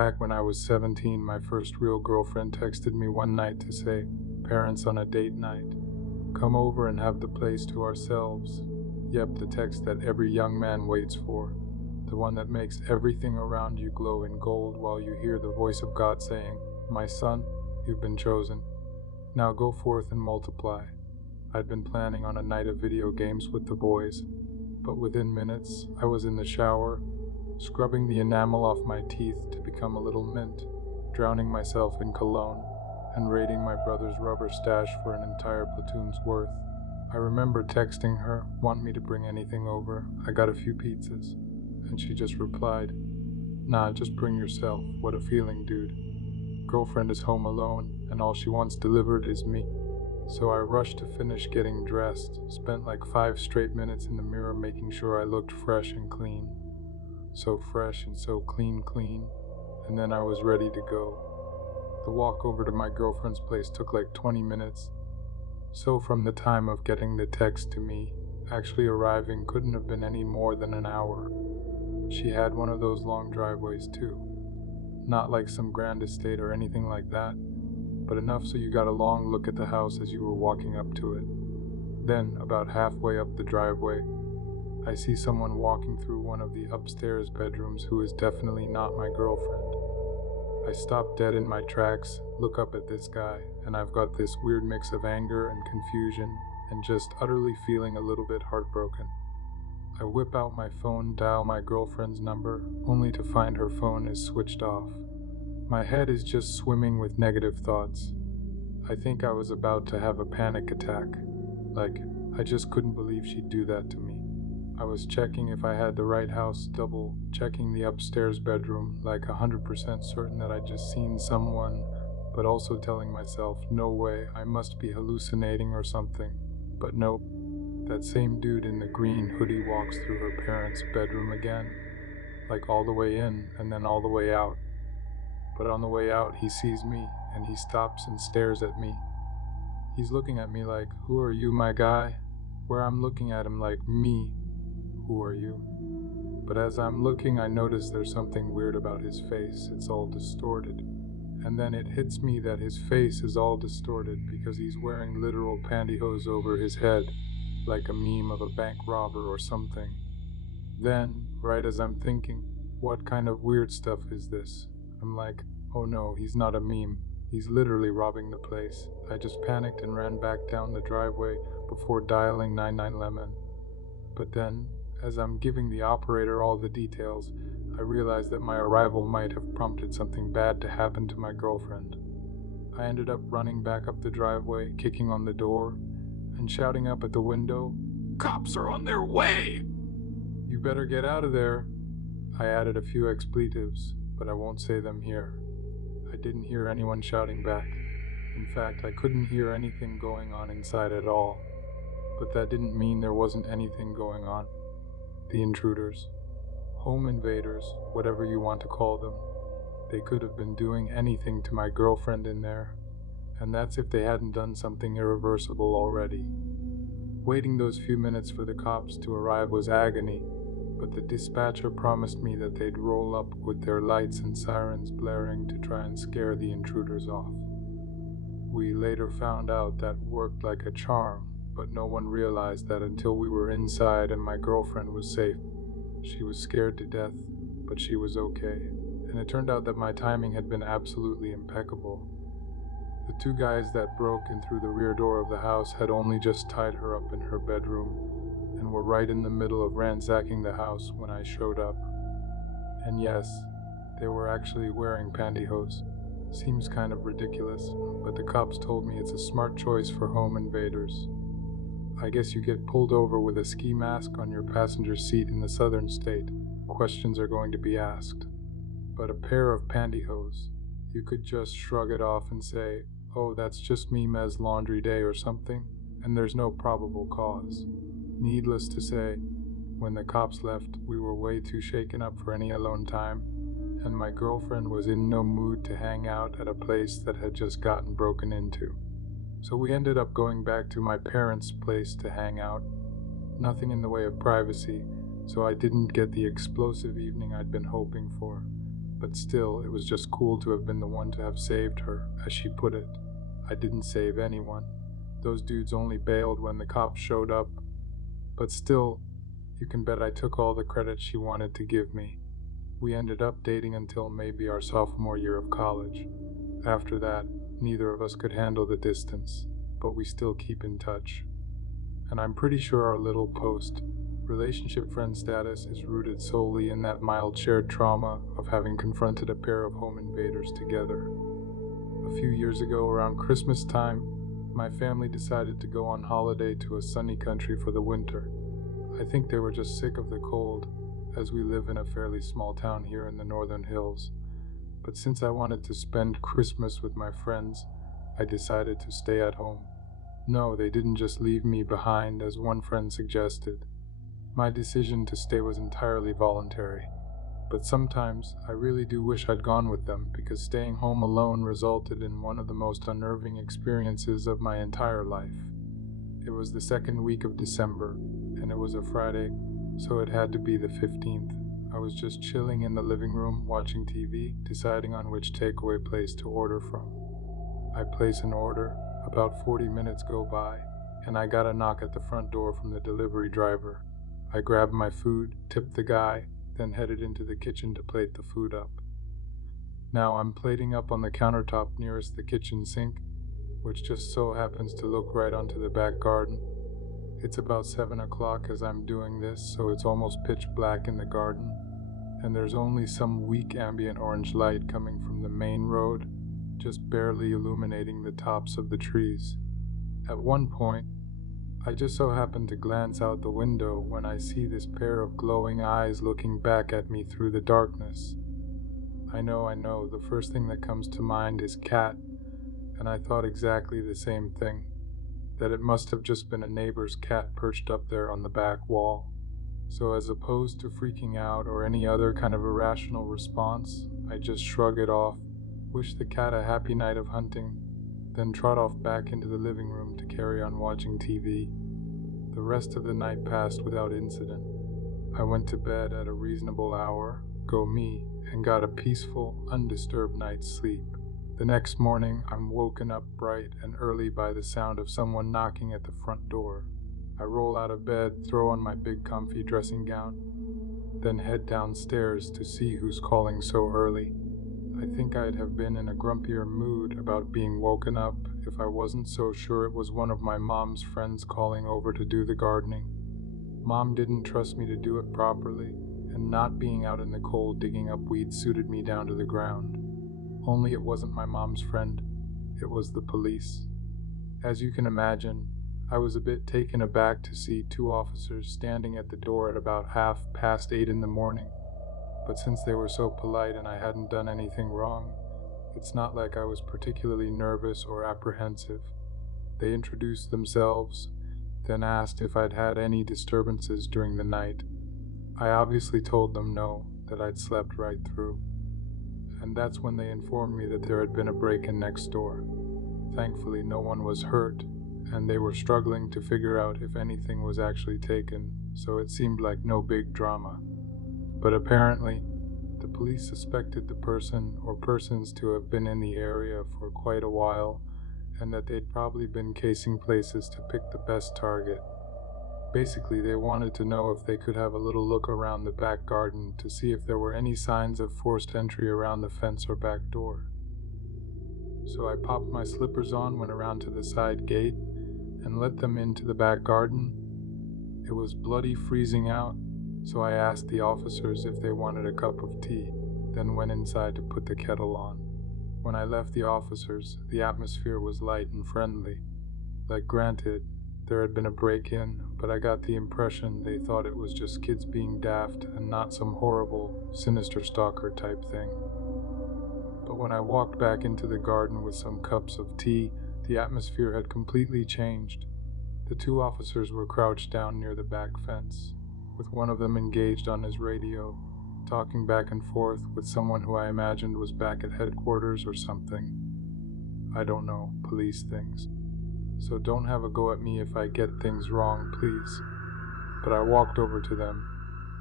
Back when I was 17, my first real girlfriend texted me one night to say, "Parents on a date night. Come over and have the place to ourselves." Yep, the text that every young man waits for. The one that makes everything around you glow in gold while you hear the voice of God saying, "My son, you've been chosen. Now go forth and multiply." I'd been planning on a night of video games with the boys, but within minutes, I was in the shower, scrubbing the enamel off my teeth to become a little mint, drowning myself in cologne, and raiding my brother's rubber stash for an entire platoon's worth. I remember texting her, "Want me to bring anything over? I got a few pizzas." And she just replied, "Nah, just bring yourself. What a feeling, dude. Girlfriend is home alone, and all she wants delivered is me." So I rushed to finish getting dressed, spent like 5 straight minutes in the mirror making sure I looked fresh and clean. So fresh and so clean, and then I was ready to go. The walk over to my girlfriend's place took like 20 minutes. So from the time of getting the text to me actually arriving couldn't have been any more than an hour. She had one of those long driveways too. Not like some grand estate or anything like that, but enough so you got a long look at the house as you were walking up to it. Then, about halfway up the driveway, I see someone walking through one of the upstairs bedrooms who is definitely not my girlfriend. I stop dead in my tracks, look up at this guy, and I've got this weird mix of anger and confusion and just utterly feeling a little bit heartbroken. I whip out my phone, dial my girlfriend's number, only to find her phone is switched off. My head is just swimming with negative thoughts. I think I was about to have a panic attack. Like, I just couldn't believe she'd do that to me. I was checking if I had the right house, double checking the upstairs bedroom, like 100% certain that I'd just seen someone, but also telling myself, no way, I must be hallucinating or something. But nope, that same dude in the green hoodie walks through her parents' bedroom again, like all the way in and then all the way out. But on the way out, he sees me, and he stops and stares at me. He's looking at me like, "Who are you, my guy?" Where I'm looking at him like, "Me, who are you?" But as I'm looking, I notice there's something weird about his face. It's all distorted. And then it hits me that his face is all distorted because he's wearing literal pantyhose over his head, like a meme of a bank robber or something. Then, right as I'm thinking, what kind of weird stuff is this? I'm like, oh no, he's not a meme. He's literally robbing the place. I just panicked and ran back down the driveway before dialing 99 Lemon. But then, as I'm giving the operator all the details, I realize that my arrival might have prompted something bad to happen to my girlfriend. I ended up running back up the driveway, kicking on the door, and shouting up at the window, "Cops are on their way! You better get out of there." I added a few expletives, but I won't say them here. I didn't hear anyone shouting back. In fact, I couldn't hear anything going on inside at all. But that didn't mean there wasn't anything going on. The intruders, home invaders, whatever you want to call them, they could have been doing anything to my girlfriend in there, and that's if they hadn't done something irreversible already. Waiting those few minutes for the cops to arrive was agony, but the dispatcher promised me that they'd roll up with their lights and sirens blaring to try and scare the intruders off. We later found out that worked like a charm, but no one realized that until we were inside and my girlfriend was safe. She was scared to death, but she was okay, and it turned out that my timing had been absolutely impeccable. The 2 guys that broke in through the rear door of the house had only just tied her up in her bedroom, and were right in the middle of ransacking the house when I showed up. And yes, they were actually wearing pantyhose. Seems kind of ridiculous, but the cops told me it's a smart choice for home invaders. I guess you get pulled over with a ski mask on your passenger seat in the southern state. Questions are going to be asked. But a pair of pantyhose, you could just shrug it off and say, "Oh, that's just me Mez laundry day or something," and there's no probable cause. Needless to say, when the cops left, we were way too shaken up for any alone time, and my girlfriend was in no mood to hang out at a place that had just gotten broken into. So we ended up going back to my parents' place to hang out. Nothing in the way of privacy, so I didn't get the explosive evening I'd been hoping for. But still, it was just cool to have been the one to have saved her, as she put it. I didn't save anyone. Those dudes only bailed when the cops showed up. But still, you can bet I took all the credit she wanted to give me. We ended up dating until maybe our sophomore year of college. After that, neither of us could handle the distance, but we still keep in touch. And I'm pretty sure our little post-relationship friend status is rooted solely in that mild shared trauma of having confronted a pair of home invaders together. A few years ago, around Christmas time, my family decided to go on holiday to a sunny country for the winter. I think they were just sick of the cold, as we live in a fairly small town here in the northern hills. But since I wanted to spend Christmas with my friends, I decided to stay at home. No, they didn't just leave me behind, as one friend suggested. My decision to stay was entirely voluntary. But sometimes I really do wish I'd gone with them, because staying home alone resulted in one of the most unnerving experiences of my entire life. It was the second week of December, and it was a Friday, so it had to be the 15th. I was just chilling in the living room, watching TV, deciding on which takeaway place to order from. I place an order, about 40 minutes go by, and I got a knock at the front door from the delivery driver. I grabbed my food, tipped the guy, then headed into the kitchen to plate the food up. Now I'm plating up on the countertop nearest the kitchen sink, which just so happens to look right onto the back garden. It's about 7 o'clock as I'm doing this, so it's almost pitch black in the garden, and there's only some weak ambient orange light coming from the main road, just barely illuminating the tops of the trees. At one point, I just so happen to glance out the window when I see this pair of glowing eyes looking back at me through the darkness. I know, the first thing that comes to mind is cat, and I thought exactly the same thing. That it must have just been a neighbor's cat perched up there on the back wall. So as opposed to freaking out or any other kind of irrational response, I just shrug it off, wish the cat a happy night of hunting, then trot off back into the living room to carry on watching TV. The rest of the night passed without incident. I went to bed at a reasonable hour, go me, and got a peaceful, undisturbed night's sleep. The next morning, I'm woken up bright and early by the sound of someone knocking at the front door. I roll out of bed, throw on my big comfy dressing gown, then head downstairs to see who's calling so early. I think I'd have been in a grumpier mood about being woken up if I wasn't so sure it was one of my mom's friends calling over to do the gardening. Mom didn't trust me to do it properly, and not being out in the cold digging up weeds suited me down to the ground. Only it wasn't my mom's friend, it was the police. As you can imagine, I was a bit taken aback to see two officers standing at the door at about 8:30 in the morning. But since they were so polite and I hadn't done anything wrong, it's not like I was particularly nervous or apprehensive. They introduced themselves, then asked if I'd had any disturbances during the night. I obviously told them no, that I'd slept right through. And that's when they informed me that there had been a break-in next door. Thankfully, no one was hurt, and they were struggling to figure out if anything was actually taken, so it seemed like no big drama. But apparently, the police suspected the person or persons to have been in the area for quite a while, and that they'd probably been casing places to pick the best target. Basically, they wanted to know if they could have a little look around the back garden to see if there were any signs of forced entry around the fence or back door. So I popped my slippers on, went around to the side gate, and let them into the back garden. It was bloody freezing out, so I asked the officers if they wanted a cup of tea, then went inside to put the kettle on. When I left the officers, the atmosphere was light and friendly. Like, granted, there had been a break-in, but I got the impression they thought it was just kids being daft and not some horrible, sinister stalker type thing. But when I walked back into the garden with some cups of tea, the atmosphere had completely changed. The two officers were crouched down near the back fence, with one of them engaged on his radio, talking back and forth with someone who I imagined was back at headquarters or something. I don't know, police things. So don't have a go at me if I get things wrong, please. But I walked over to them,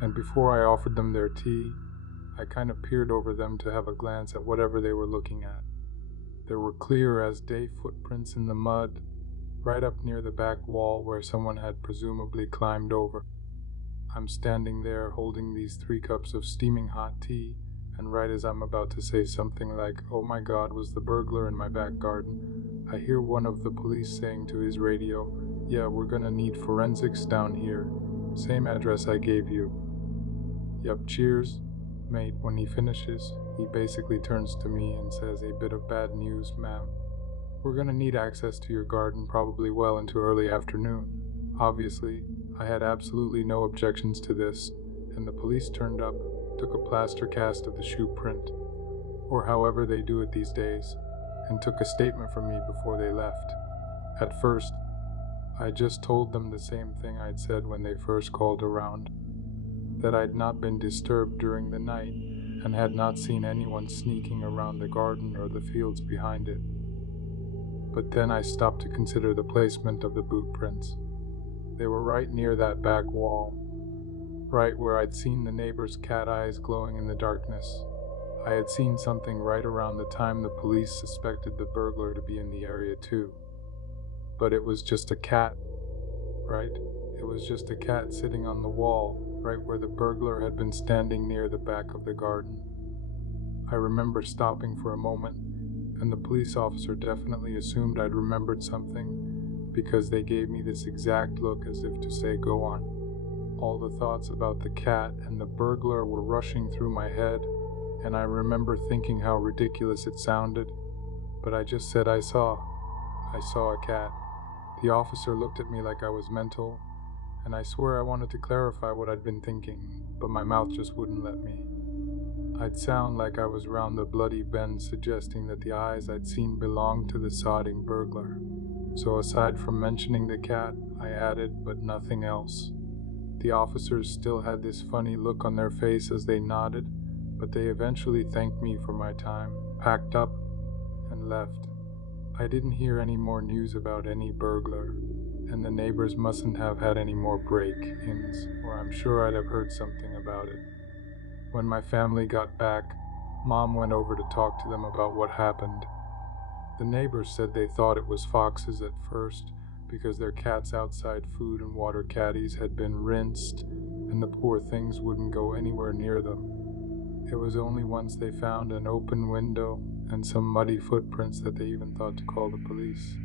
and before I offered them their tea, I kind of peered over them to have a glance at whatever they were looking at. There were clear as day footprints in the mud, right up near the back wall where someone had presumably climbed over. I'm standing there holding these 3 cups of steaming hot tea, and right as I'm about to say something like, "Oh my God, was the burglar in my back garden?" I hear one of the police saying to his radio, "Yeah, we're gonna need forensics down here. Same address I gave you." "Yup, cheers, mate." When he finishes, he basically turns to me and says, "A bit of bad news, ma'am. We're gonna need access to your garden probably well into early afternoon." Obviously, I had absolutely no objections to this, and the police turned up, took a plaster cast of the shoe print, or however they do it these days, and took a statement from me before they left. At first, I just told them the same thing I'd said when they first called around, that I'd not been disturbed during the night and had not seen anyone sneaking around the garden or the fields behind it. But then I stopped to consider the placement of the boot prints. They were right near that back wall, right where I'd seen the neighbor's cat eyes glowing in the darkness. I had seen something right around the time the police suspected the burglar to be in the area too. But it was just a cat, right? It was just a cat sitting on the wall, right where the burglar had been standing near the back of the garden. I remember stopping for a moment, and the police officer definitely assumed I'd remembered something, because they gave me this exact look as if to say, "Go on." All the thoughts about the cat and the burglar were rushing through my head, and I remember thinking how ridiculous it sounded, but I just said I saw a cat. The officer looked at me like I was mental, and I swear I wanted to clarify what I'd been thinking, but my mouth just wouldn't let me. I'd sound like I was round the bloody bend, suggesting that the eyes I'd seen belonged to the sodding burglar. So aside from mentioning the cat, I added, but nothing else. The officers still had this funny look on their face as they nodded, but they eventually thanked me for my time, packed up, and left. I didn't hear any more news about any burglar, and the neighbors mustn't have had any more break-ins, or I'm sure I'd have heard something about it. When my family got back, Mom went over to talk to them about what happened. The neighbors said they thought it was foxes at first, because their cats' outside food and water caddies had been rinsed, and the poor things wouldn't go anywhere near them. It was only once they found an open window and some muddy footprints that they even thought to call the police.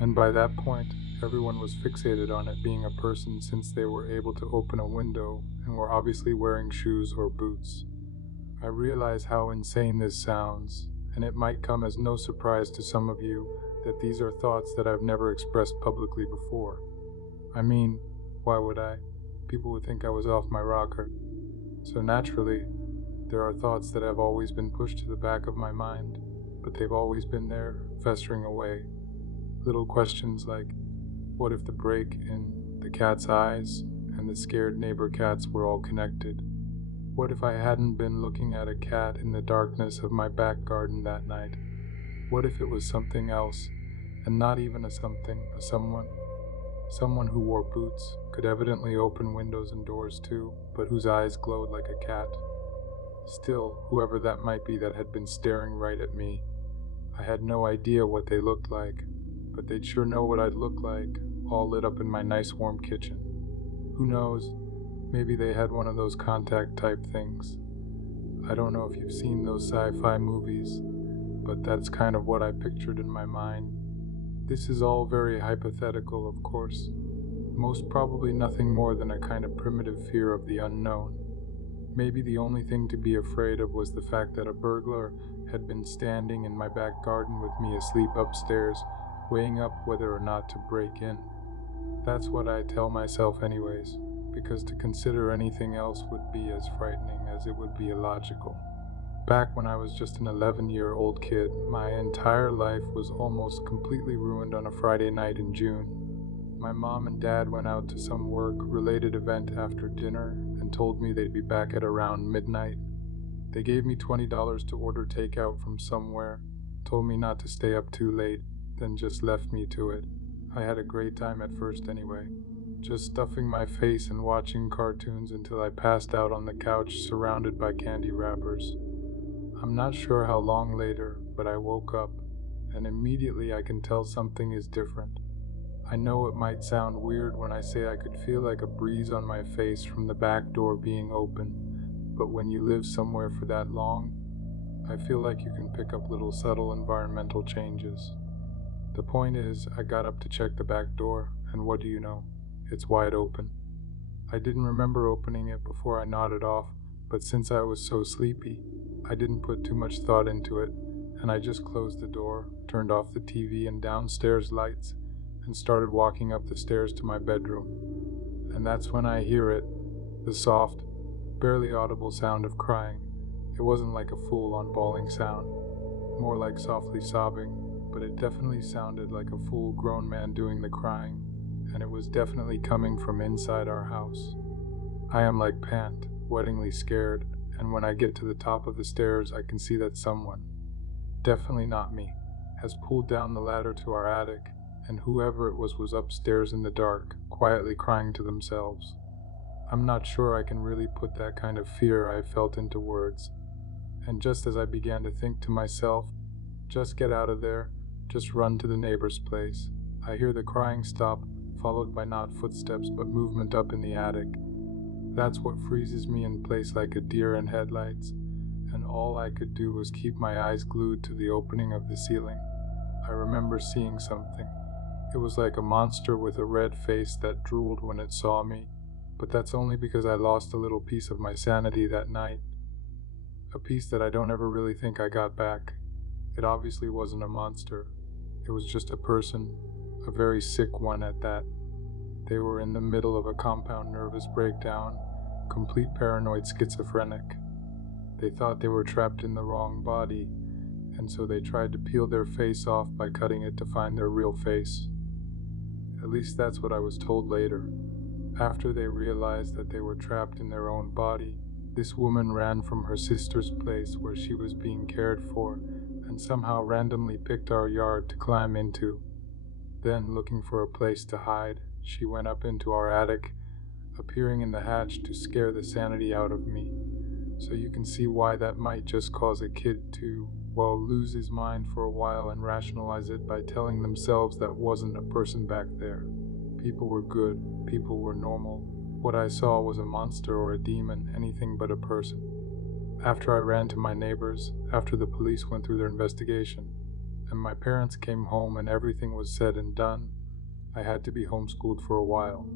And by that point, everyone was fixated on it being a person since they were able to open a window and were obviously wearing shoes or boots. I realize how insane this sounds, and it might come as no surprise to some of you that these are thoughts that I've never expressed publicly before. I mean, why would I? People would think I was off my rocker. So naturally, there are thoughts that have always been pushed to the back of my mind, but they've always been there, festering away. Little questions like, what if the break in the cat's eyes and the scared neighbor cats were all connected? What if I hadn't been looking at a cat in the darkness of my back garden that night? What if it was something else, and not even a something, a someone? Someone who wore boots, could evidently open windows and doors too, but whose eyes glowed like a cat. Still, whoever that might be that had been staring right at me, I had no idea what they looked like, but they'd sure know what I'd look like, all lit up in my nice warm kitchen. Who knows, maybe they had one of those contact type things. I don't know if you've seen those sci-fi movies, but that's kind of what I pictured in my mind. This is all very hypothetical, of course. Most probably nothing more than a kind of primitive fear of the unknown. Maybe the only thing to be afraid of was the fact that a burglar had been standing in my back garden with me asleep upstairs, weighing up whether or not to break in. That's what I tell myself anyways, because to consider anything else would be as frightening as it would be illogical. Back when I was just an 11-year-old kid, my entire life was almost completely ruined on a Friday night in June. My mom and dad went out to some work-related event after dinner and told me they'd be back at around midnight. They gave me $20 to order takeout from somewhere, told me not to stay up too late, then just left me to it. I had a great time at first anyway. just stuffing my face and watching cartoons until I passed out on the couch surrounded by candy wrappers. I'm not sure how long later, but I woke up, and immediately I can tell something is different. I know it might sound weird when I say I could feel like a breeze on my face from the back door being open, but when you live somewhere for that long, I feel like you can pick up little subtle environmental changes. The point is, I got up to check the back door, and what do you know? It's wide open. I didn't remember opening it before I nodded off, but since I was so sleepy, I didn't put too much thought into it, and I just closed the door, turned off the TV and downstairs lights, and started walking up the stairs to my bedroom. And that's when I hear it, the soft, barely audible sound of crying. It wasn't like a full-on bawling sound, more like softly sobbing, but it definitely sounded like a full-grown man doing the crying, and it was definitely coming from inside our house. I am like Pant, weddingly scared, and when I get to the top of the stairs, I can see that someone, definitely not me, has pulled down the ladder to our attic, and whoever it was upstairs in the dark, quietly crying to themselves. I'm not sure I can really put that kind of fear I felt into words, and just as I began to think to myself, just get out of there, just run to the neighbor's place, I hear the crying stop, followed by not footsteps but movement up in the attic. That's what freezes me in place like a deer in headlights, and all I could do was keep my eyes glued to the opening of the ceiling. I remember seeing something. It was like a monster with a red face that drooled when it saw me, but that's only because I lost a little piece of my sanity that night. A piece that I don't ever really think I got back. It obviously wasn't a monster. It was just a person, a very sick one at that. They were in the middle of a compound nervous breakdown, complete paranoid schizophrenic. They thought they were trapped in the wrong body, and so they tried to peel their face off by cutting it to find their real face. At least that's what I was told later. After they realized that they were trapped in their own body, this woman ran from her sister's place where she was being cared for and somehow randomly picked our yard to climb into. Then, looking for a place to hide, she went up into our attic, appearing in the hatch to scare the sanity out of me. So you can see why that might just cause a kid to, well, lose his mind for a while and rationalize it by telling themselves that wasn't a person back there. People were good, people were normal. What I saw was a monster or a demon, anything but a person. After I ran to my neighbors, after the police went through their investigation, and my parents came home and everything was said and done, I had to be homeschooled for a while.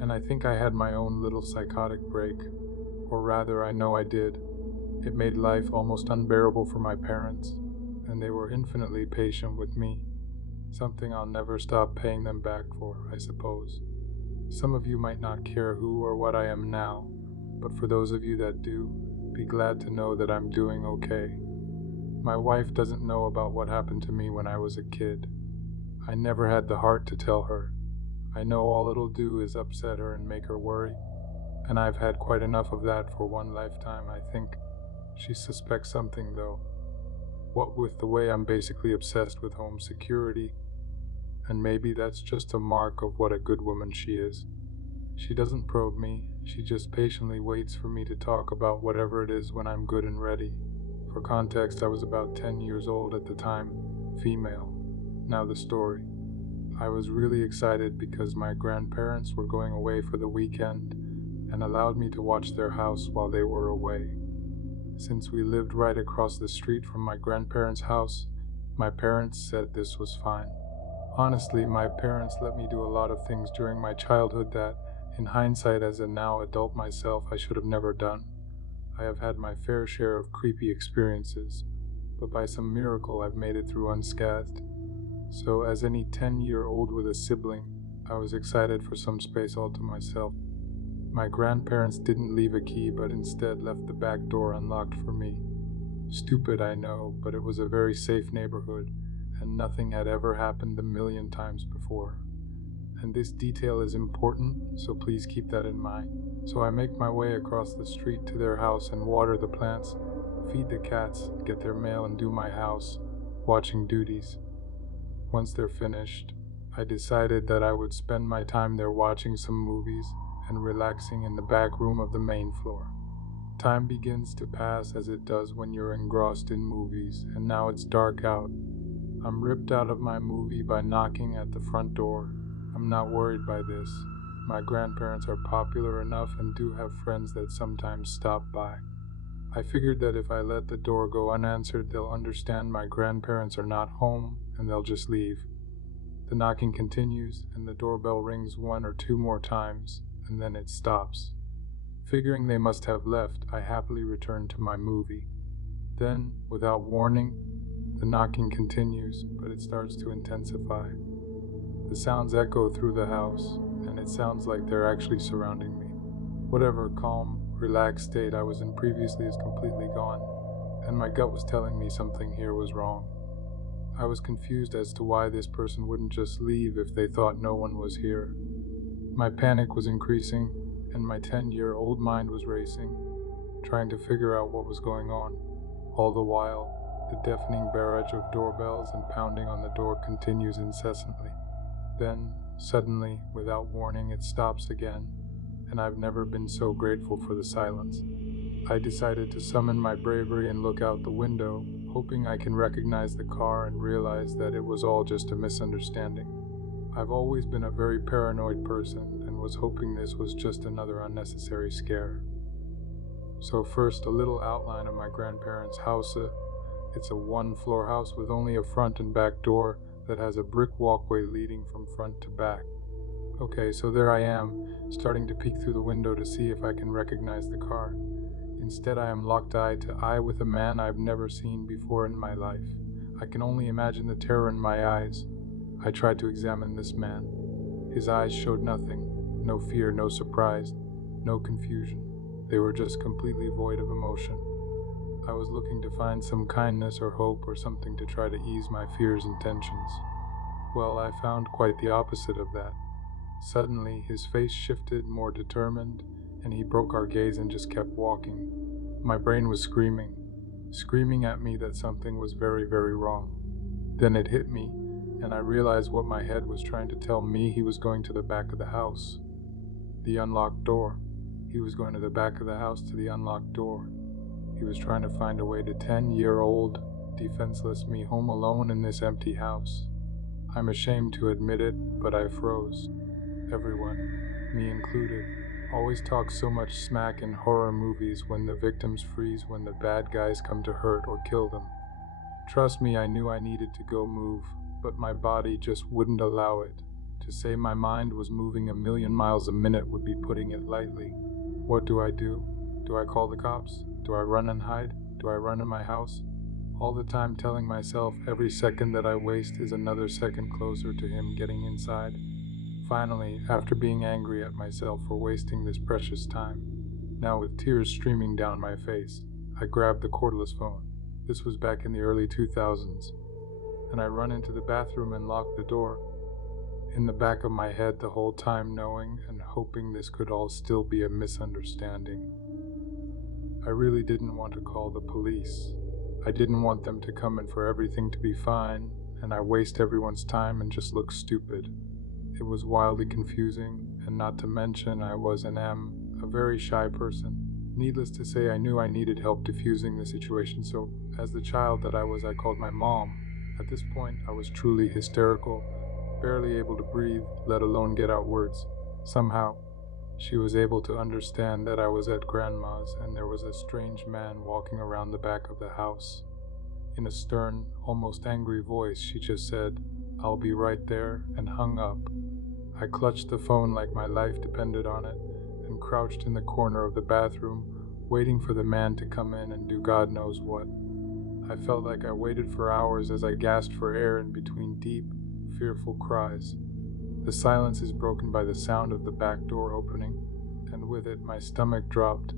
And I think I had my own little psychotic break, or rather I know I did. It made life almost unbearable for my parents, and they were infinitely patient with me, something I'll never stop paying them back for, I suppose. Some of you might not care who or what I am now, but for those of you that do, be glad to know that I'm doing okay. My wife doesn't know about what happened to me when I was a kid. I never had the heart to tell her. I know all it'll do is upset her and make her worry, and I've had quite enough of that for one lifetime, I think. She suspects something, though. What with the way I'm basically obsessed with home security, and maybe that's just a mark of what a good woman she is. She doesn't probe me, she just patiently waits for me to talk about whatever it is when I'm good and ready. For context, I was about 10 years old at the time, female. Now the story. I was really excited because my grandparents were going away for the weekend and allowed me to watch their house while they were away. Since we lived right across the street from my grandparents' house, my parents said this was fine. Honestly, my parents let me do a lot of things during my childhood that, in hindsight as a now adult myself, I should have never done. I have had my fair share of creepy experiences, but by some miracle I've made it through unscathed. So as any 10-year-old with a sibling, I was excited for some space all to myself. My grandparents didn't leave a key, but instead left the back door unlocked for me. Stupid, I know, but it was a very safe neighborhood, and nothing had ever happened a million times before. And this detail is important, so please keep that in mind. So I make my way across the street to their house and water the plants, feed the cats, get their mail, and do my house, watching duties. Once they're finished, I decided that I would spend my time there watching some movies and relaxing in the back room of the main floor. Time begins to pass as it does when you're engrossed in movies, and now it's dark out. I'm ripped out of my movie by knocking at the front door. I'm not worried by this. My grandparents are popular enough and do have friends that sometimes stop by. I figured that if I let the door go unanswered, they'll understand my grandparents are not home and they'll just leave. The knocking continues and the doorbell rings one or two more times, and then it stops. Figuring they must have left, I happily return to my movie. Then, without warning, the knocking continues, but it starts to intensify. The sounds echo through the house, and it sounds like they're actually surrounding me. Whatever calm, relaxed state I was in previously is completely gone, and my gut was telling me something here was wrong. I was confused as to why this person wouldn't just leave if they thought no one was here. My panic was increasing, and my 10-year-old mind was racing, trying to figure out what was going on. All the while, the deafening barrage of doorbells and pounding on the door continues incessantly. Then, suddenly, without warning, it stops again, and I've never been so grateful for the silence. I decided to summon my bravery and look out the window, hoping I can recognize the car and realize that it was all just a misunderstanding. I've always been a very paranoid person and was hoping this was just another unnecessary scare. So first, a little outline of my grandparents' house. It's a one-floor house with only a front and back door that has a brick walkway leading from front to back. Okay, so there I am, starting to peek through the window to see if I can recognize the car. Instead, I am locked eye to eye with a man I've never seen before in my life. I can only imagine the terror in my eyes. I tried to examine this man. His eyes showed nothing, no fear, no surprise, no confusion. They were just completely void of emotion. I was looking to find some kindness or hope or something to try to ease my fears and tensions. Well, I found quite the opposite of that. Suddenly, his face shifted, more determined, and he broke our gaze and just kept walking. My brain was screaming at me that something was very, very wrong. Then it hit me, and I realized what my head was trying to tell me. He was going to the back of the house. The unlocked door. He was going to the back of the house to the unlocked door. He was trying to find a way to 10-year-old, defenseless me home alone in this empty house. I'm ashamed to admit it, but I froze. Everyone, me included, always talks so much smack in horror movies when the victims freeze when the bad guys come to hurt or kill them. Trust me, I knew I needed to go move, but my body just wouldn't allow it. To say my mind was moving a million miles a minute would be putting it lightly. What do? Do I call the cops? Do I run and hide? Do I run in my house? All the time telling myself every second that I waste is another second closer to him getting inside. Finally, after being angry at myself for wasting this precious time, now with tears streaming down my face, I grabbed the cordless phone. This was back in the early 2000s. And I run into the bathroom and lock the door. In the back of my head the whole time, knowing and hoping this could all still be a misunderstanding. I really didn't want to call the police. I didn't want them to come in for everything to be fine, and I waste everyone's time and just look stupid. It was wildly confusing, and not to mention I was and am a very shy person. Needless to say, I knew I needed help diffusing the situation, so as the child that I was, I called my mom. At this point, I was truly hysterical, barely able to breathe, let alone get out words. Somehow, she was able to understand that I was at Grandma's and there was a strange man walking around the back of the house. In a stern, almost angry voice, she just said, "I'll be right there," and hung up. I clutched the phone like my life depended on it and crouched in the corner of the bathroom, waiting for the man to come in and do God knows what. I felt like I waited for hours as I gasped for air in between deep, fearful cries. The silence is broken by the sound of the back door opening, and with it my stomach dropped,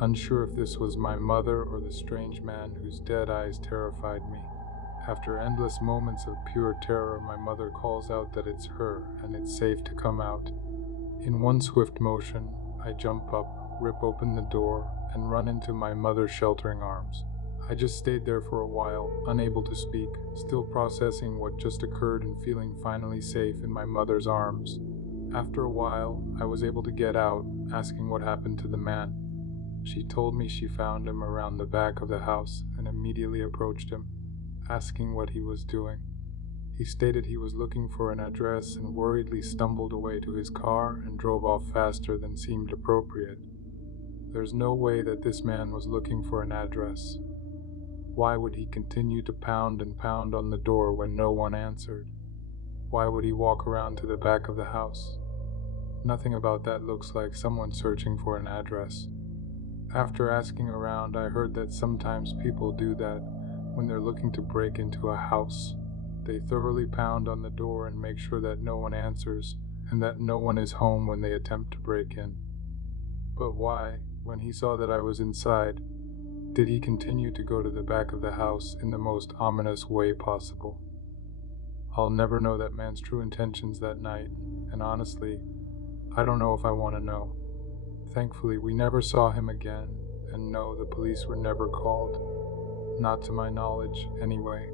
unsure if this was my mother or the strange man whose dead eyes terrified me. After endless moments of pure terror, my mother calls out that it's her and it's safe to come out. In one swift motion, I jump up, rip open the door, and run into my mother's sheltering arms. I just stayed there for a while, unable to speak, still processing what just occurred and feeling finally safe in my mother's arms. After a while, I was able to get out, asking what happened to the man. She told me she found him around the back of the house and immediately approached him, asking what he was doing. He stated he was looking for an address and worriedly stumbled away to his car and drove off faster than seemed appropriate. There's no way that this man was looking for an address. Why would he continue to pound and pound on the door when no one answered? Why would he walk around to the back of the house? Nothing about that looks like someone searching for an address. After asking around, I heard that sometimes people do that when they're looking to break into a house. They thoroughly pound on the door and make sure that no one answers and that no one is home when they attempt to break in. But why, when he saw that I was inside, did he continue to go to the back of the house in the most ominous way possible? I'll never know that man's true intentions that night, and honestly, I don't know if I want to know. Thankfully, we never saw him again, and no, the police were never called. Not to my knowledge, anyway.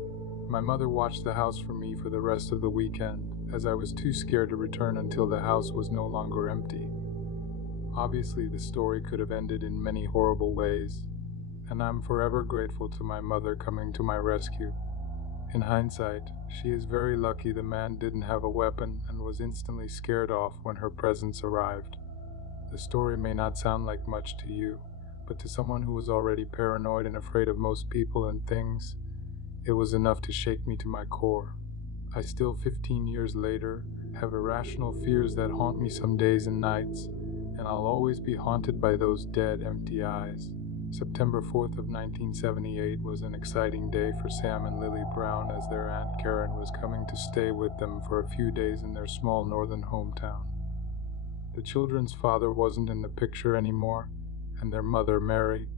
My mother watched the house for me for the rest of the weekend, as I was too scared to return until the house was no longer empty. Obviously, the story could have ended in many horrible ways, and I'm forever grateful to my mother coming to my rescue. In hindsight, she is very lucky the man didn't have a weapon and was instantly scared off when her presence arrived. The story may not sound like much to you, but to someone who was already paranoid and afraid of most people and things, it was enough to shake me to my core. I still, 15 years later, have irrational fears that haunt me some days and nights, and I'll always be haunted by those dead, empty eyes. September 4th of 1978 was an exciting day for Sam and Lily Brown, as their Aunt Karen was coming to stay with them for a few days in their small northern hometown. The children's father wasn't in the picture anymore, and their mother, Mary,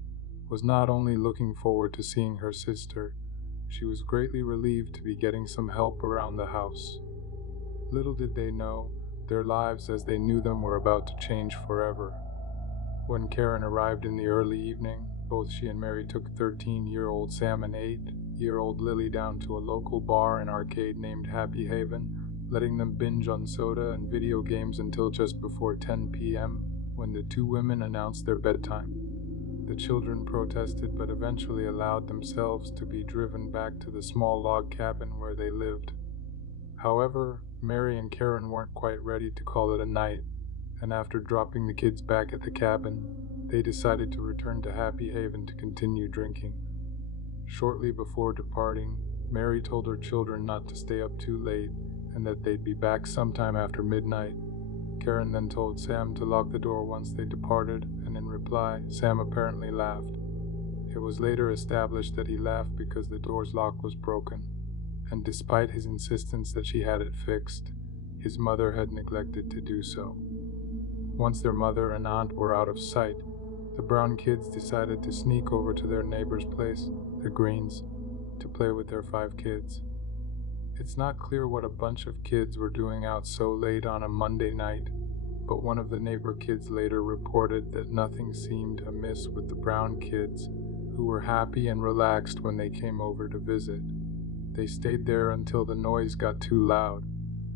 was not only looking forward to seeing her sister, she was greatly relieved to be getting some help around the house. Little did they know, their lives as they knew them were about to change forever. When Karen arrived in the early evening, both she and Mary took 13-year-old Sam and 8-year-old Lily down to a local bar and arcade named Happy Haven, letting them binge on soda and video games until just before 10 p.m., when the two women announced their bedtime. The children protested but eventually allowed themselves to be driven back to the small log cabin where they lived. However, Mary and Karen weren't quite ready to call it a night, and after dropping the kids back at the cabin, they decided to return to Happy Haven to continue drinking. Shortly before departing, Mary told her children not to stay up too late and that they'd be back sometime after midnight. Karen then told Sam to lock the door once they departed, and in reply, Sam apparently laughed. It was later established that he laughed because the door's lock was broken, and despite his insistence that she had it fixed, his mother had neglected to do so. Once their mother and aunt were out of sight, the Brown kids decided to sneak over to their neighbor's place, the Greens, to play with their 5 kids. It's not clear what a bunch of kids were doing out so late on a Monday night, but one of the neighbor kids later reported that nothing seemed amiss with the Brown kids, who were happy and relaxed when they came over to visit. They stayed there until the noise got too loud,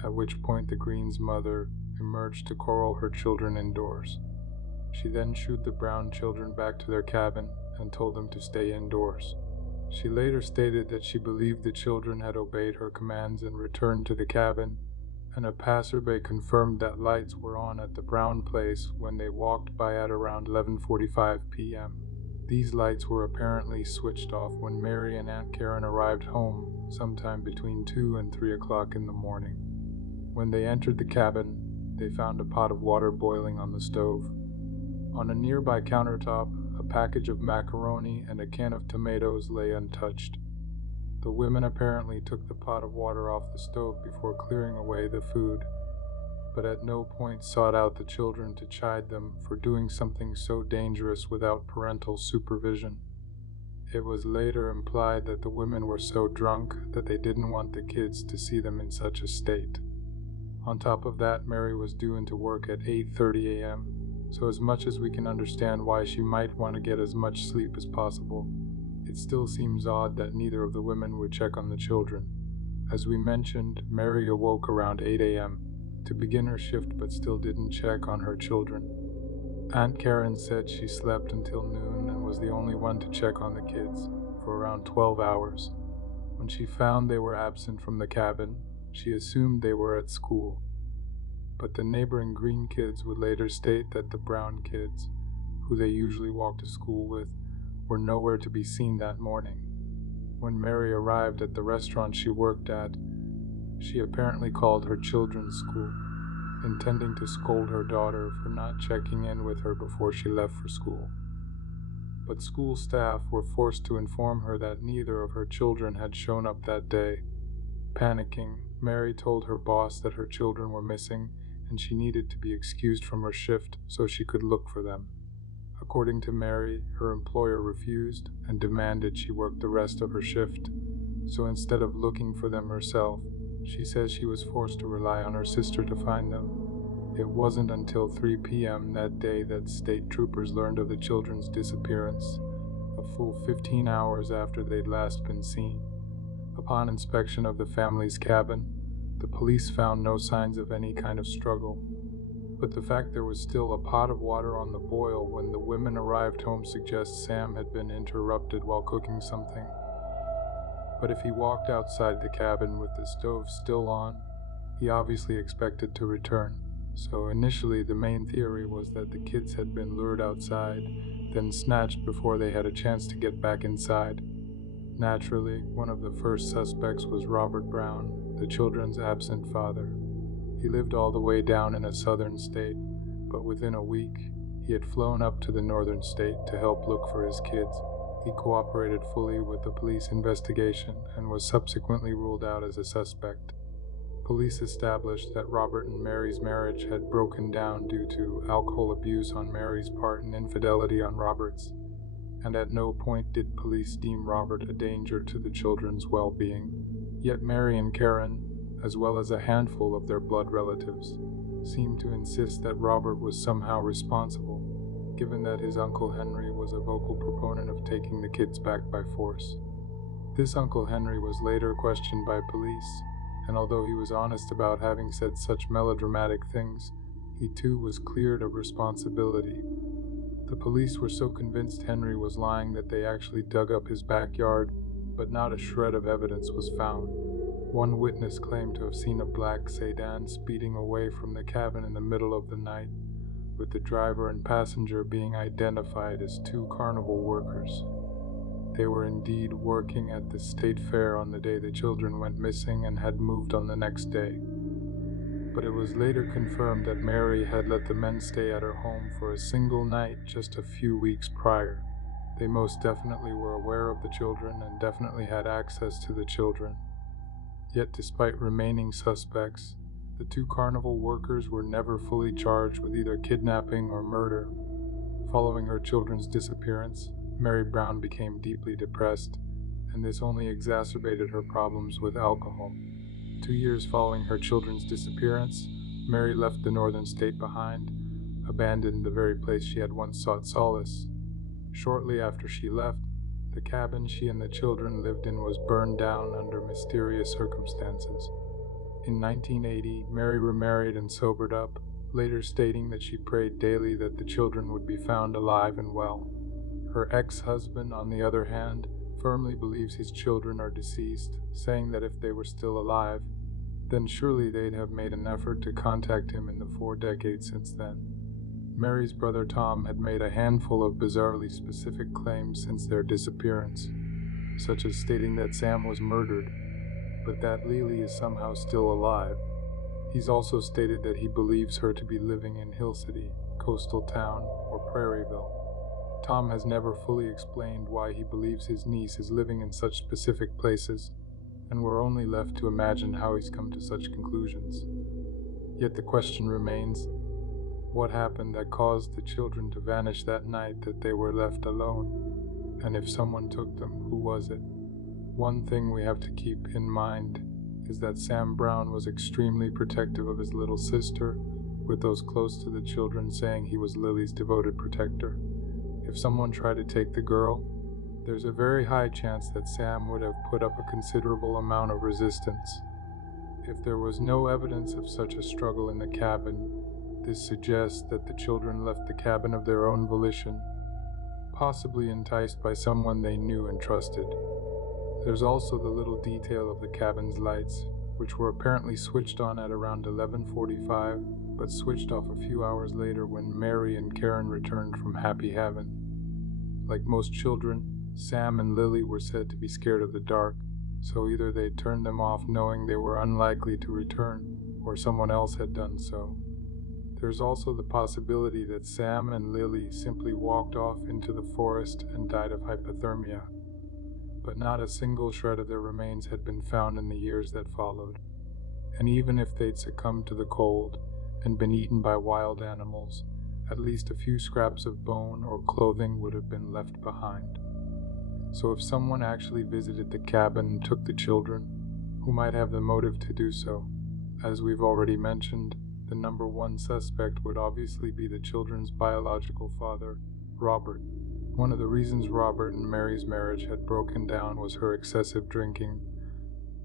at which point the Greens' mother emerged to corral her children indoors. She then shooed the Brown children back to their cabin and told them to stay indoors. She later stated that she believed the children had obeyed her commands and returned to the cabin, and a passerby confirmed that lights were on at the Brown place when they walked by at around 11:45 p.m. These lights were apparently switched off when Mary and Aunt Karen arrived home sometime between 2 and 3 o'clock in the morning. When they entered the cabin, they found a pot of water boiling on the stove. On a nearby countertop, a package of macaroni and a can of tomatoes lay untouched. The women apparently took the pot of water off the stove before clearing away the food, but at no point sought out the children to chide them for doing something so dangerous without parental supervision. It was later implied that the women were so drunk that they didn't want the kids to see them in such a state. On top of that, Mary was due into work at 8:30 a.m., so as much as we can understand why she might want to get as much sleep as possible, it still seems odd that neither of the women would check on the children. As we mentioned, Mary awoke around 8 a.m. to begin her shift but still didn't check on her children. Aunt Karen said she slept until noon and was the only one to check on the kids for around 12 hours. When she found they were absent from the cabin, she assumed they were at school. But the neighboring green kids would later state that the brown kids, who they usually walked to school with, were nowhere to be seen that morning. When Mary arrived at the restaurant she worked at, she apparently called her children's school, intending to scold her daughter for not checking in with her before she left for school. But school staff were forced to inform her that neither of her children had shown up that day. Panicking, Mary told her boss that her children were missing and she needed to be excused from her shift so she could look for them. According to Mary, her employer refused and demanded she work the rest of her shift. So instead of looking for them herself, she says she was forced to rely on her sister to find them. It wasn't until 3 p.m. that day that state troopers learned of the children's disappearance, a full 15 hours after they'd last been seen. Upon inspection of the family's cabin, the police found no signs of any kind of struggle. But the fact there was still a pot of water on the boil when the women arrived home suggests Sam had been interrupted while cooking something. But if he walked outside the cabin with the stove still on, he obviously expected to return. So initially the main theory was that the kids had been lured outside, then snatched before they had a chance to get back inside. Naturally, one of the first suspects was Robert Brown, the children's absent father. He lived all the way down in a southern state, but within a week, he had flown up to the northern state to help look for his kids. He cooperated fully with the police investigation and was subsequently ruled out as a suspect. Police established that Robert and Mary's marriage had broken down due to alcohol abuse on Mary's part and infidelity on Robert's, and at no point did police deem Robert a danger to the children's well-being. Yet Mary and Karen, as well as a handful of their blood relatives, seemed to insist that Robert was somehow responsible, given that his Uncle Henry was a vocal proponent of taking the kids back by force. This Uncle Henry was later questioned by police, and although he was honest about having said such melodramatic things, he too was cleared of responsibility. The police were so convinced Henry was lying that they actually dug up his backyard, but not a shred of evidence was found. One witness claimed to have seen a black sedan speeding away from the cabin in the middle of the night, with the driver and passenger being identified as 2 carnival workers. They were indeed working at the state fair on the day the children went missing and had moved on the next day. But it was later confirmed that Mary had let the men stay at her home for a single night just a few weeks prior. They most definitely were aware of the children and definitely had access to the children. Yet despite remaining suspects, the 2 carnival workers were never fully charged with either kidnapping or murder. Following her children's disappearance, Mary Brown became deeply depressed, and this only exacerbated her problems with alcohol. 2 years following her children's disappearance, Mary left the northern state behind, abandoned the very place she had once sought solace. Shortly after she left, the cabin she and the children lived in was burned down under mysterious circumstances. In 1980, Mary remarried and sobered up, later stating that she prayed daily that the children would be found alive and well. Her ex-husband, on the other hand, firmly believes his children are deceased, saying that if they were still alive, then surely they'd have made an effort to contact him in the 4 decades since then. Mary's brother Tom had made a handful of bizarrely specific claims since their disappearance, such as stating that Sam was murdered, but that Lily is somehow still alive. He's also stated that he believes her to be living in Hill City, Coastal Town, or Prairieville. Tom has never fully explained why he believes his niece is living in such specific places, and we're only left to imagine how he's come to such conclusions. Yet the question remains, what happened that caused the children to vanish that night that they were left alone? And if someone took them, who was it? One thing we have to keep in mind is that Sam Brown was extremely protective of his little sister, with those close to the children saying he was Lily's devoted protector. If someone tried to take the girl, there's a very high chance that Sam would have put up a considerable amount of resistance. If there was no evidence of such a struggle in the cabin, this suggests that the children left the cabin of their own volition, possibly enticed by someone they knew and trusted. There's also the little detail of the cabin's lights, which were apparently switched on at around 11:45, but switched off a few hours later when Mary and Karen returned from Happy Haven. Like most children, Sam and Lily were said to be scared of the dark, so either they turned them off knowing they were unlikely to return, or someone else had done so. There's also the possibility that Sam and Lily simply walked off into the forest and died of hypothermia, but not a single shred of their remains had been found in the years that followed. And even if they'd succumbed to the cold and been eaten by wild animals, at least a few scraps of bone or clothing would have been left behind. So if someone actually visited the cabin and took the children, who might have the motive to do so? As we've already mentioned, the number one suspect would obviously be the children's biological father, Robert. One of the reasons Robert and Mary's marriage had broken down was her excessive drinking,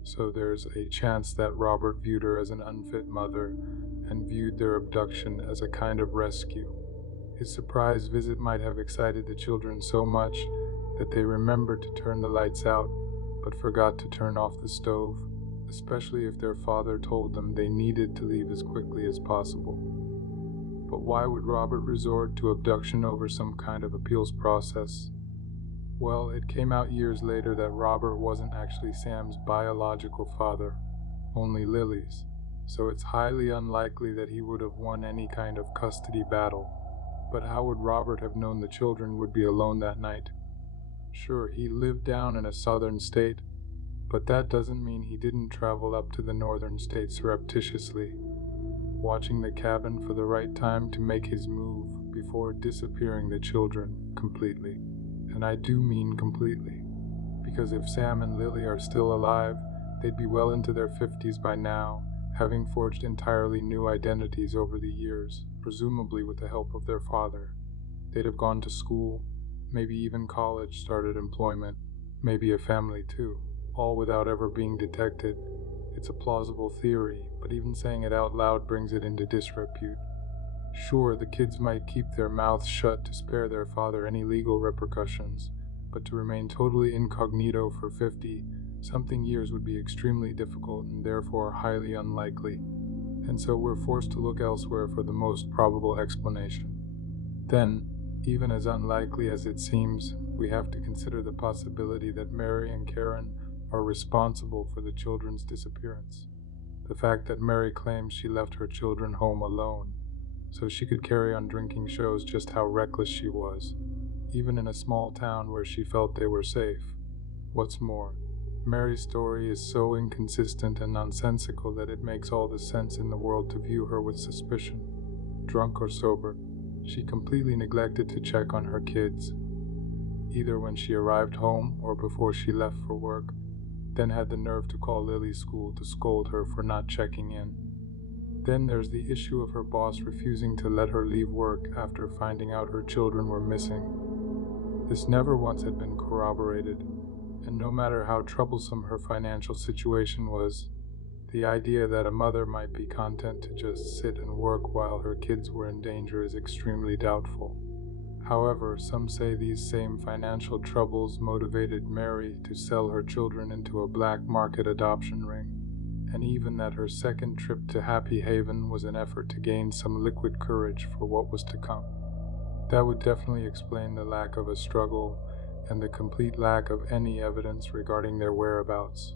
so there's a chance that Robert viewed her as an unfit mother and viewed their abduction as a kind of rescue. His surprise visit might have excited the children so much that they remembered to turn the lights out, but forgot to turn off the stove, especially if their father told them they needed to leave as quickly as possible. But why would Robert resort to abduction over some kind of appeals process? Well, it came out years later that Robert wasn't actually Sam's biological father, only Lily's, so it's highly unlikely that he would have won any kind of custody battle. But how would Robert have known the children would be alone that night? Sure, he lived down in a southern state, but that doesn't mean he didn't travel up to the northern state surreptitiously, watching the cabin for the right time to make his move before disappearing the children completely. And I do mean completely, because if Sam and Lily are still alive, they'd be well into their 50s by now, having forged entirely new identities over the years, presumably with the help of their father. They'd have gone to school, maybe even college, started employment, maybe a family too, all without ever being detected. It's a plausible theory, but even saying it out loud brings it into disrepute. Sure, the kids might keep their mouths shut to spare their father any legal repercussions, but to remain totally incognito for 50-something years would be extremely difficult and therefore highly unlikely, and so we're forced to look elsewhere for the most probable explanation. Then, even as unlikely as it seems, we have to consider the possibility that Mary and Karen are responsible for the children's disappearance. The fact that Mary claims she left her children home alone, so she could carry on drinking shows just how reckless she was, even in a small town where she felt they were safe. What's more, Mary's story is so inconsistent and nonsensical that it makes all the sense in the world to view her with suspicion. Drunk or sober, she completely neglected to check on her kids, either when she arrived home or before she left for work, then had the nerve to call Lily's school to scold her for not checking in. Then there's the issue of her boss refusing to let her leave work after finding out her children were missing. This never once had been corroborated, and no matter how troublesome her financial situation was, the idea that a mother might be content to just sit and work while her kids were in danger is extremely doubtful. However, some say these same financial troubles motivated Mary to sell her children into a black market adoption ring, and even that her second trip to Happy Haven was an effort to gain some liquid courage for what was to come. That would definitely explain the lack of a struggle and the complete lack of any evidence regarding their whereabouts.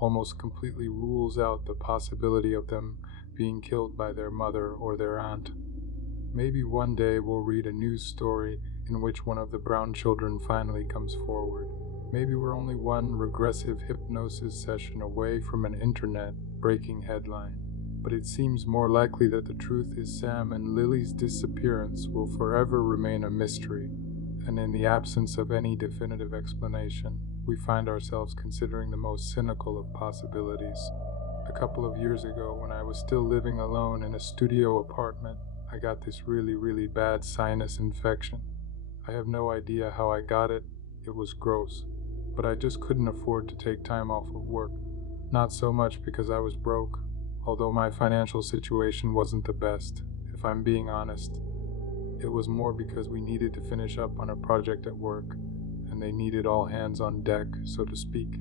Almost completely rules out the possibility of them being killed by their mother or their aunt. Maybe one day we'll read a news story in which one of the Brown children finally comes forward. Maybe we're only one regressive hypnosis session away from an internet-breaking headline, but it seems more likely that the truth is Sam and Lily's disappearance will forever remain a mystery, and in the absence of any definitive explanation, we find ourselves considering the most cynical of possibilities. A couple of years ago, when I was still living alone in a studio apartment, I got this really bad sinus infection. I have no idea how I got it. It was gross, but I just couldn't afford to take time off of work. Not so much because I was broke, although my financial situation wasn't the best, if I'm being honest. It was more because we needed to finish up on a project at work, and they needed all hands on deck, so to speak.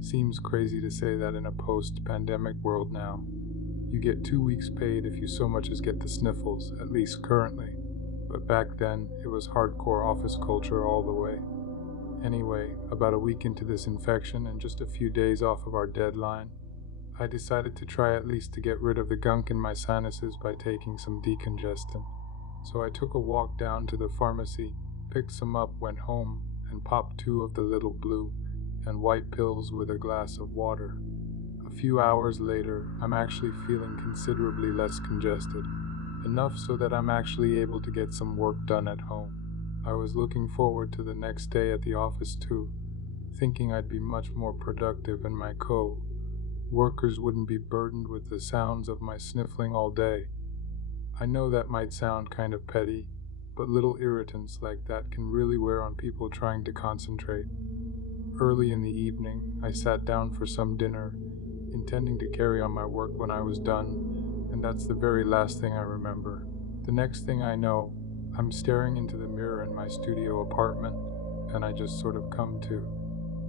Seems crazy to say that in a post-pandemic world now. You get 2 weeks paid if you so much as get the sniffles, at least currently. But back then, it was hardcore office culture all the way. Anyway, about a week into this infection and just a few days off of our deadline, I decided to try at least to get rid of the gunk in my sinuses by taking some decongestant. So I took a walk down to the pharmacy, picked some up, went home, and popped 2 of the little blue and white pills with a glass of water. A few hours later, I'm actually feeling considerably less congested, enough so that I'm actually able to get some work done at home. I was looking forward to the next day at the office too, thinking I'd be much more productive and my co-workers wouldn't be burdened with the sounds of my sniffling all day. I know that might sound kind of petty, but little irritants like that can really wear on people trying to concentrate. Early in the evening, I sat down for some dinner, intending to carry on my work when I was done, and that's the very last thing I remember. The next thing I know, I'm staring into the mirror in my studio apartment, and I just sort of come to.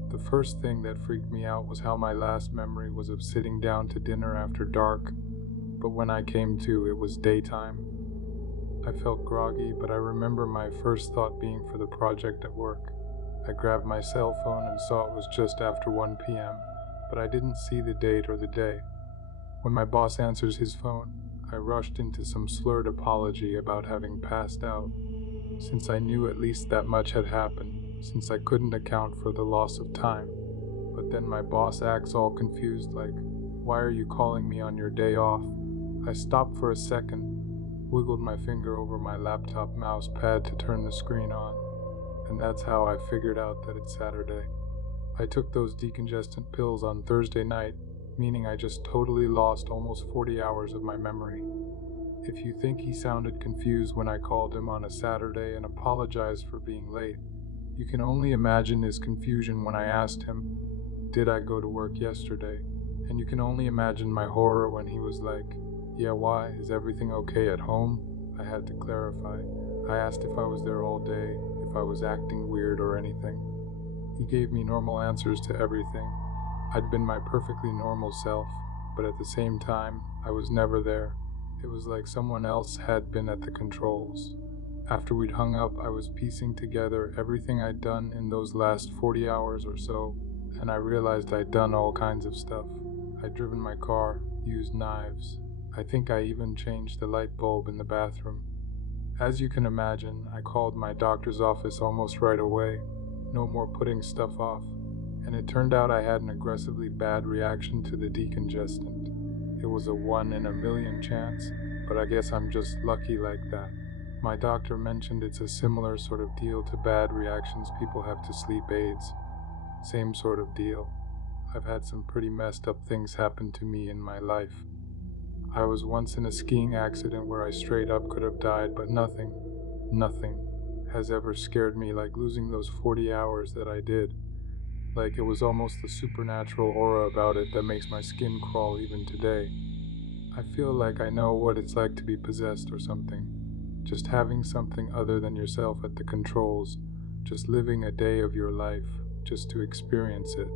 The first thing that freaked me out was how my last memory was of sitting down to dinner after dark, but when I came to, it was daytime. I felt groggy, but I remember my first thought being for the project at work. I grabbed my cell phone and saw it was just after 1 p.m., but I didn't see the date or the day. When my boss answers his phone, I rushed into some slurred apology about having passed out, since I knew at least that much had happened, since I couldn't account for the loss of time. But then my boss acts all confused like, "Why are you calling me on your day off?" I stopped for a second, wiggled my finger over my laptop mouse pad to turn the screen on, and that's how I figured out that it's Saturday. I took those decongestant pills on Thursday night, meaning I just totally lost almost 40 hours of my memory. If you think he sounded confused when I called him on a Saturday and apologized for being late, you can only imagine his confusion when I asked him, "Did I go to work yesterday?" And you can only imagine my horror when he was like, "Yeah, why? Is everything okay at home?" I had to clarify. I asked if I was there all day, if I was acting weird or anything. He gave me normal answers to everything. I'd been my perfectly normal self, but at the same time, I was never there. It was like someone else had been at the controls. After we'd hung up, I was piecing together everything I'd done in those last 40 hours or so, and I realized I'd done all kinds of stuff. I'd driven my car, used knives. I think I even changed the light bulb in the bathroom. As you can imagine, I called my doctor's office almost right away. No more putting stuff off. And it turned out I had an aggressively bad reaction to the decongestant. It was a 1 in a million chance, but I guess I'm just lucky like that. My doctor mentioned it's a similar sort of deal to bad reactions people have to sleep aids. Same sort of deal. I've had some pretty messed up things happen to me in my life. I was once in a skiing accident where I straight up could have died, but nothing has ever scared me like losing those 40 hours that I did. Like it was almost the supernatural aura about it that makes my skin crawl even today. I feel like I know what it's like to be possessed or something. Just having something other than yourself at the controls. Just living a day of your life, just to experience it.